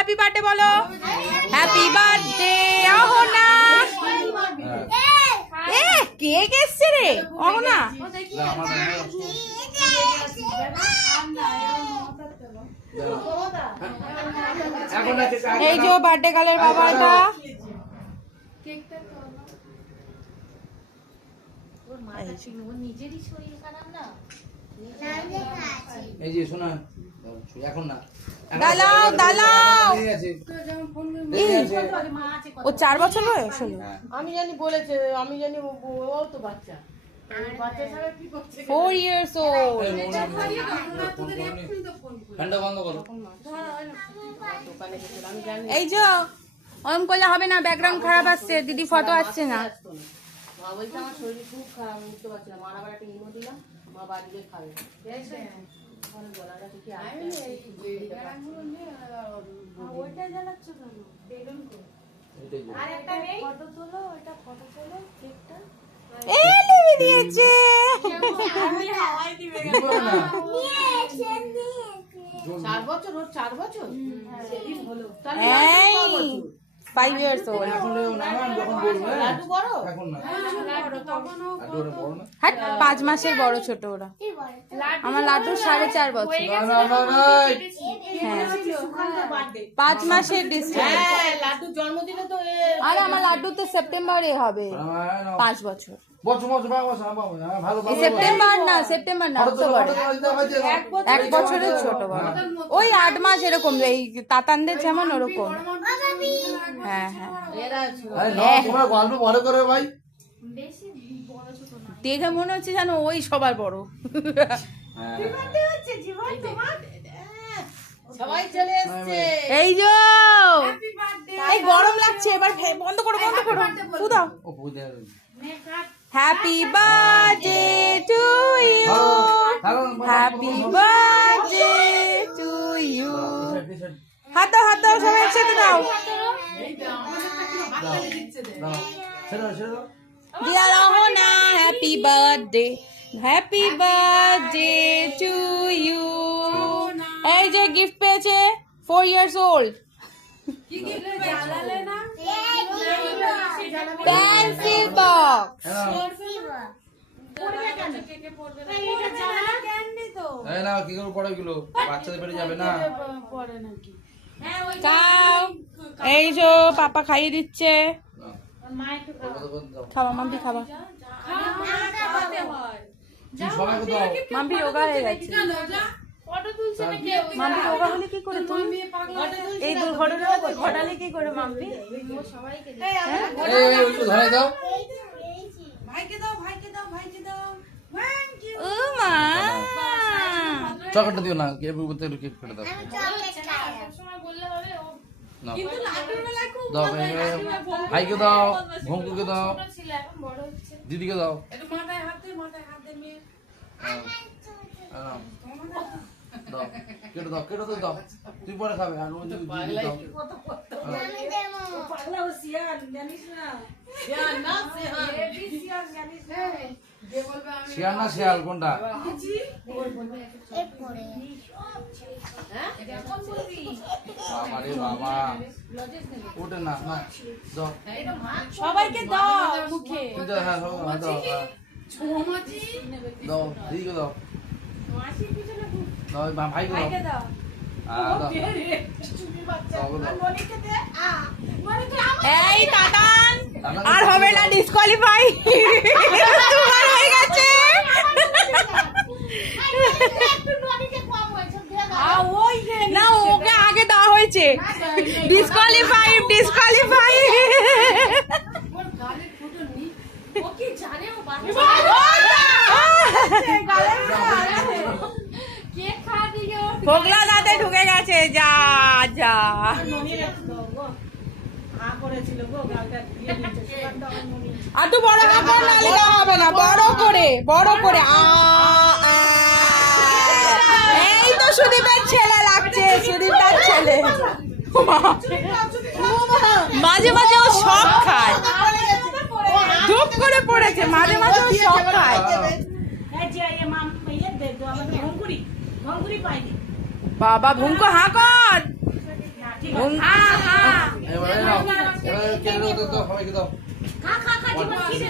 Happy birthday বলো। Happy birthday Ahana. এ cake এসছে রে অহনা। এই যে বার্থডে গালের বাবাটা। এই যে শোনা এখন না দালাও দালাও। ও 4 বছর বয়স হলো। আমি জানি বলেছে, আমি জানি ও তো বাচ্চা। 4 years old। ঠান্ডা বন্ধ করো। এই যে ওরম করলে হবে না, ব্যাকগ্রাউন্ড খারাপ আসছে, দিদি ফটো আসছে না। মা বলছে আমার শরীর খুব খারাপ, আমি উঠতে পারছি না। মা আবার একটা ইনো দিলাম, মা বাড়ি গিয়ে খাবে। গলাটা ঠিকই ওইটা জ্বালাচ্ছ কেন? বেলুন করে আর একটা নেই, ফটো তোলো, ওইটা ফটো তোলো কেকটা। এই লিবি দিয়েছে। আমি হাওয়াই দিবে কেন? নিয়েছে 4 বছর, ওর 4 বছর। সেদিন হলো তাহলে 5 years old। এখন নামান যখন বলবে লাড্ডু বড় এখন না তখনও বড় না। হ্যাঁ 5 মাসের বড় ছোট ওরা। আমার লাড্ডু 4.5 বছর। হ্যাঁ 5 মাসের ডিস্টেন্স। হ্যাঁ লাড্ডু জন্মদিনে তো আর আমার লাড্ডু তো সেপ্টেম্বরে হবে 5 বছর। বছর বছর ভালো সেপ্টেম্বর না অক্টোবর। 1 বছরের ছোট বড়, ওই 8 মাস এরকম, এই তাতানদের যেমন ওরকম। হ্যাঁ হ্যাঁ তোমার গল্প বড় করে ভাই। দেখে মনে হচ্ছে জানো ওই সবার বড়। সবাই চলে এসেছে। এই যে এই গরম লাগছে, এবার বন্ধ করো ফু দাও। Happy birthday to you, happy birthday to you. হাত দাও সবাই একসাথে দাও। Dear Ahana happy birthday to you. এই যে গিফট পেয়েছে 4 years old। Pencil box. কি করে পড়ে গেলো, বাচ্চাদের বেড়ে যাবে না। খাও। এই যে পাপা খাইয়ে দিচ্ছে। খাবা মাম্পি, খাবা। মাম্পি রোগা হয়ে গেছে। মাম্পি রোগা হলে কি করে তুমি? এই দুর্ঘটনা ঘটালে কি করে মাম্পি? ও মা চকলেটটা দিও না, কেক কেটে দাও। দাও ভাইকে দাও, ভঙ্কুকে দাও, দিদিকে দাও। কেটে দাও, তুই পরে খাবে। আর শিয়াল না শিয়াল কোনটা? বাবা ওটা না সবাইকে দাও মুখে দাও, দিদিকে দাও, ভাইকে দাও। এই তাতান আর হবে না, ডিসকোয়ালিফাই হয়ে গেছে। না ওকে আগে দেওয়া হয়েছে। ডিসকোয়ালিফাই ভোগলা দাঁতে ঢুকে গেছে। যা আর তো বড় কাপড় না নিলে হবে না, বড় করে এই তো সুদীপের ছেলে লাগছে, সুদীপের ছেলে। মাঝে মাঝে ও শখ খায়, ধূপ করে পড়েছে, মাঝে মাঝে ও শখ খায়। বাবা ভুঙ্কো হা কর। এবারে নাও, এবারে কেটে দাও, সবাইকে দাও।